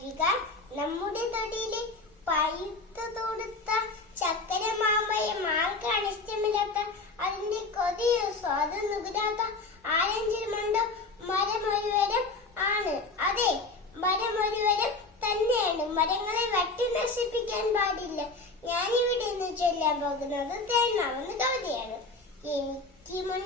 കഴുകാൻ നമ്മുടെ തൊടിയിലെ പഴുത്തു തൊടുത്ത ചക്കര മാമ്പയെ മാർക്കാണ് അതിന്റെ കൊതിയോ സ്വാദം നുകരാത്ത ആരഞ്ചിൽ മണ്ട മരം ഒരുവരം ആണ്. അതെ മരം ഒരുവരം തന്നെയാണ്. മരങ്ങളെ വെട്ടി നശിപ്പിക്കാൻ പാടില്ല. ഞാനിവിടെ നിന്ന് ചൊല്ലാൻ പോകുന്നത് തേനാമെന്ന് കവിതയാണ് എനിക്ക് മുൻ